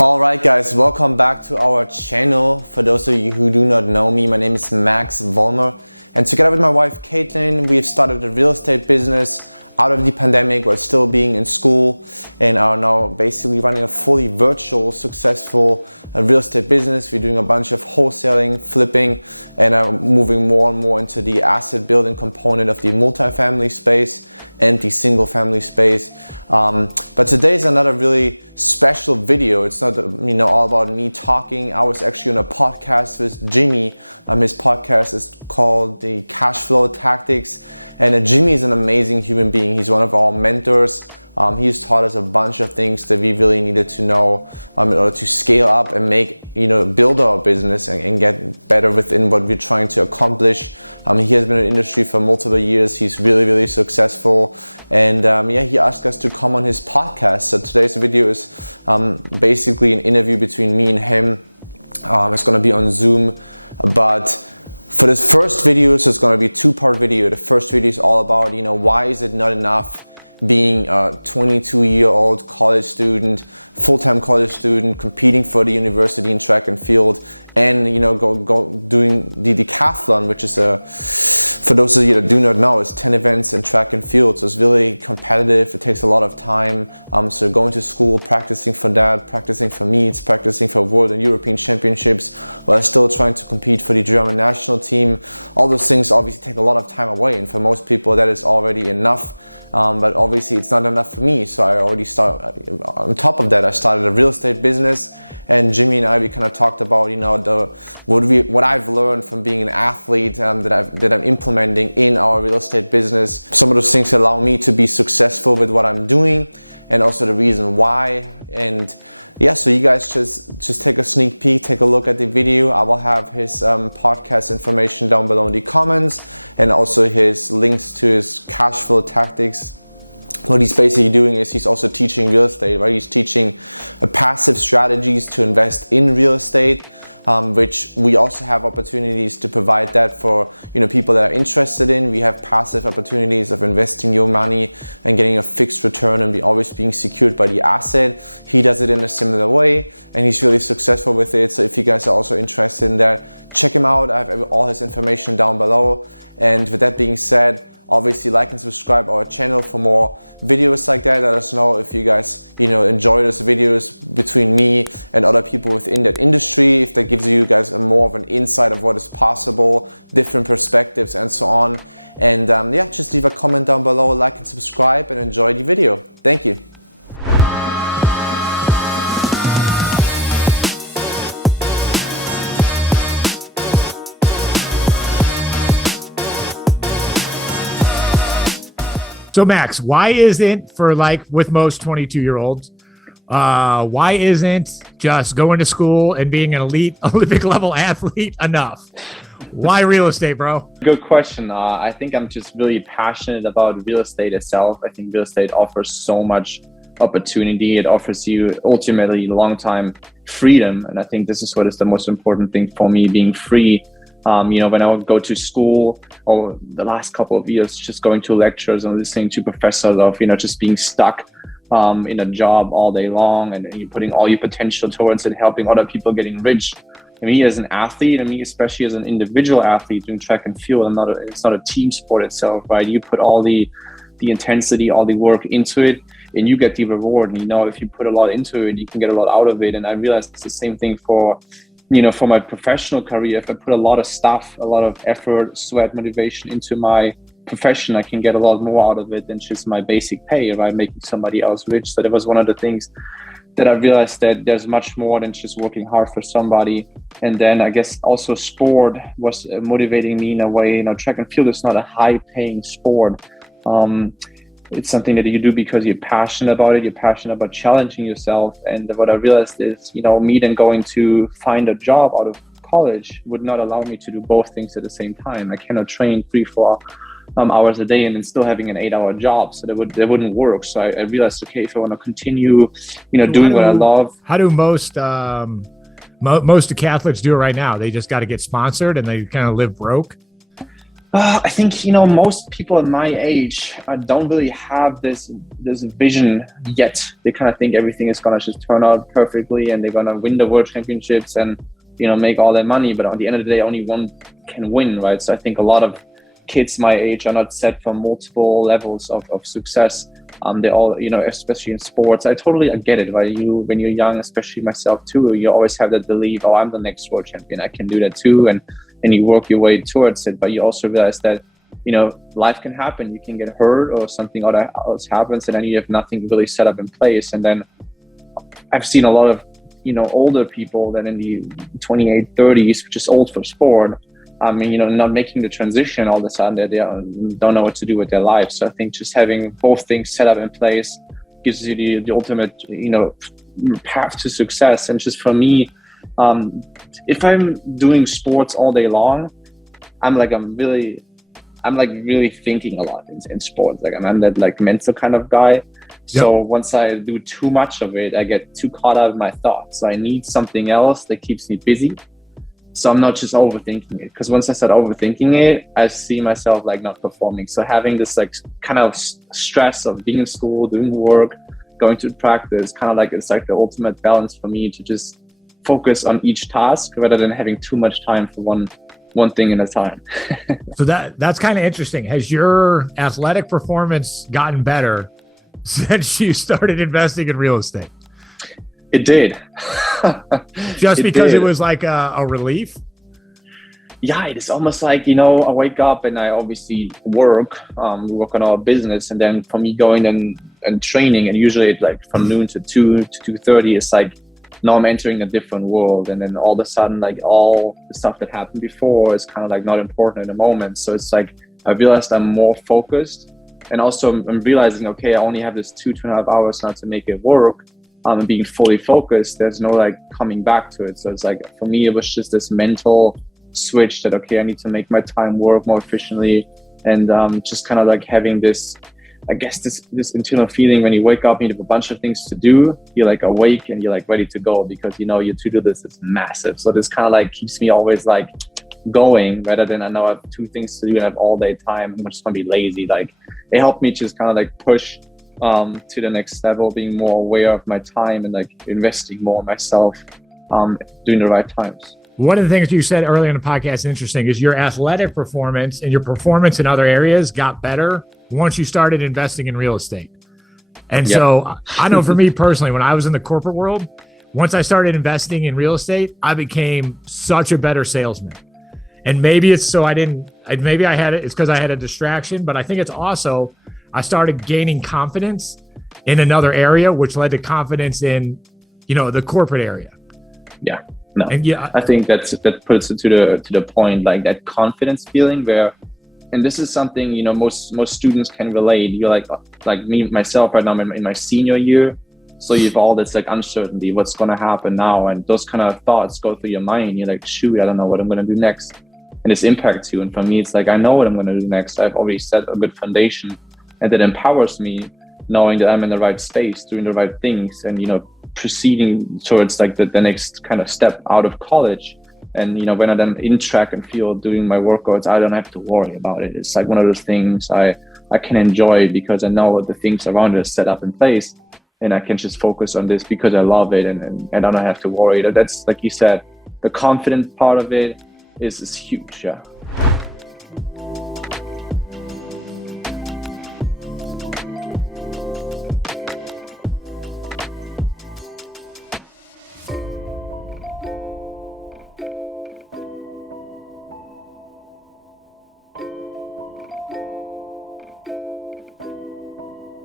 All right, guys, welcome back to our channel. For those of you who do not know me, my name is Max Vollmer, and together with my wife Kaitlin, we have started a real estate business out of the pandemic while still being in school, and are now basically running a fully virtual, successful real estate business. We're doing a bunch of wholesaling, flipping, and are moving more and more into the asset building component of the multifamily space and the single family space. But today is another really special video. It's not all about me talking. I was actually on a podcast with Jimmy. His podcast is called the Cash Flow Tactics, and Jimmy is an amazing human being. He's one of our mentors. He's taught us a bunch of things that we really needed to know in order to scale up and build our business and get better within what we're trying to accomplish. He has been in the industry for multiple years. He's really, really successful. And he asked us to come on his podcast. So today's video is basically an interview between me and him. It's going to be on Zoom. But for this first video, so it's going to be a two-part video. The first video is all about, why is it not enough being a 22-year-old college student, full-time college student, competing for the university in track and field, and go doing the decathlon, which is for those of you that do not know, it's 10 events in track and field. So it's really competitive. It takes a lot of time. So going to school, practicing for that, practicing for meets, practicing for world and European championships, while still trying to compete for the German national team. All those things obviously take a lot of time away, and for most people that is already enough. But obviously it's not enough for me, so I already started. On top of that, I started a real estate business, and Jimmy and we kind of talked about what I've learned from being an athlete that I'm implementing in our real estate business. Some of those things allow me to be successful with what I'm doing, and also the reason why. And so you guys just take a sneak peek, take a look at the video. I will have his podcast information down below in the comments, and also his links to his cash flow tactics. What he's basically doing is he's also teaching real estate, right? He's teaching passive strategies to invest in real estate, which we also have opportunities to provide that for people that are interested in. We have passive opportunities of investing your money and getting a fixed return and always being secured by the asset. He does it in a similar way, and he's really successful with it. So if you guys are also interested in that, check him out. I have all his information down below. And with that being said, obviously like and subscribe our channel for more videos like that. Let us know if you guys enjoy those videos between me and other people within that industry, if that gives you guys more of an insight of what is possible, different perspectives and so on. And just leave a comment down below, like and subscribe, and enjoy the video. Thank you. So Max, why isn't, with most 22-year-olds, why isn't just going to school and being an elite Olympic level athlete enough? Why real estate, bro? Good question. I think I'm just really passionate about real estate itself. I think real estate offers so much opportunity. It offers you ultimately long-time freedom. And I think this is what is the most important thing for me, being free. When I would go to school, or the last couple of years, just going to lectures and listening to professors of, just being stuck in a job all day long, and you're putting all your potential towards it, helping other people getting rich. And me as an athlete, and me especially as an individual athlete doing track and field, it's not a team sport itself, right? You put all the intensity, all the work into it, and you get the reward. And if you put a lot into it, you can get a lot out of it. And I realized it's the same thing for my professional career. If I put a lot of stuff, a lot of effort, sweat, motivation into my profession, I can get a lot more out of it than just my basic pay, right? Making somebody else rich. So that was one of the things that I realized, that there's much more than just working hard for somebody. And then I guess also sport was motivating me in a way. Track and field is not a high paying sport. It's something that you do because you're passionate about it. You're passionate about challenging yourself. And what I realized is, me then going to find a job out of college would not allow me to do both things at the same time. I cannot train 3-4 hours a day and then still having an 8-hour job. So that wouldn't work. So I realized, okay, if I want to continue, doing what I love. How do most decathletes do it right now? They just got to get sponsored and they kind of live broke. I think, most people at my age don't really have this vision yet. They kind of think everything is going to just turn out perfectly and they're going to win the world championships and, make all their money. But at the end of the day, only one can win, right? So I think a lot of kids my age are not set for multiple levels of success. They all, especially in sports, I get it, right? When you're young, especially myself too, you always have that belief, oh, I'm the next world champion, I can do that too. And you work your way towards it, but you also realize that, life can happen. You can get hurt or something else happens, and then you have nothing really set up in place. And then I've seen a lot of, older people that in the 28, 30s, which is old for sport, not making the transition all of a sudden, that they don't know what to do with their life. So I think just having both things set up in place gives you the ultimate, path to success. And just for me, if I'm doing sports all day long, I'm really thinking a lot in sports. Like I'm that mental kind of guy. So once I do too much of it, I get too caught up in my thoughts. So I need something else that keeps me busy. So I'm not just overthinking it, because once I start overthinking it, I see myself not performing. So having this kind of stress of being in school, doing work, going to practice, it's the ultimate balance for me to just focus on each task rather than having too much time for one thing at a time. So that's kind of interesting. Has your athletic performance gotten better since you started investing in real estate? It did. Just because it was like a relief? Yeah, it is almost like, I wake up and I obviously work on our business. And then for me going and training, and usually it's from noon to 2 to 2:30, it's now I'm entering a different world. And then all of a sudden, all the stuff that happened before is kind of not important in the moment. So it's I realized I'm more focused. And also I'm realizing, okay, I only have this 2.5 hours now to make it work. And being fully focused, there's no coming back to it. So it's for me, it was just this mental switch that, okay, I need to make my time work more efficiently. And just kind of having this, I guess, this internal feeling when you wake up, you have a bunch of things to do, you're awake and you're ready to go, because your to-do list is massive. So this kind of keeps me always going, rather than I know I have 2 things to do and I have all day time, I'm just gonna be lazy. It helped me just kind of push to the next level, being more aware of my time and investing more in myself during the right times. One of the things you said earlier in the podcast, interesting, is your athletic performance and your performance in other areas got better once you started investing in real estate. And so I know for me personally, when I was in the corporate world, once I started investing in real estate, I became such a better salesman. And maybe it's it's because I had a distraction, but I think it's also, I started gaining confidence in another area, which led to confidence in, the corporate area. Yeah. No, and I think that puts it to the point, that confidence feeling where, and this is something, most students can relate. You're like me, myself right now, in my senior year. So you have all this uncertainty, what's going to happen now. And those kind of thoughts go through your mind. You're shoot, I don't know what I'm going to do next. And this impacts you. And for me, it's I know what I'm going to do next. I've already set a good foundation, and that empowers me, knowing that I'm in the right space, doing the right things, and, proceeding towards the next kind of step out of college. And, when I'm in track and field doing my workouts, I don't have to worry about it. It's one of those things I can enjoy, because I know what the things around it are set up in place, and I can just focus on this because I love it, and I don't have to worry. That's, like you said, the confident part of it is huge. Yeah.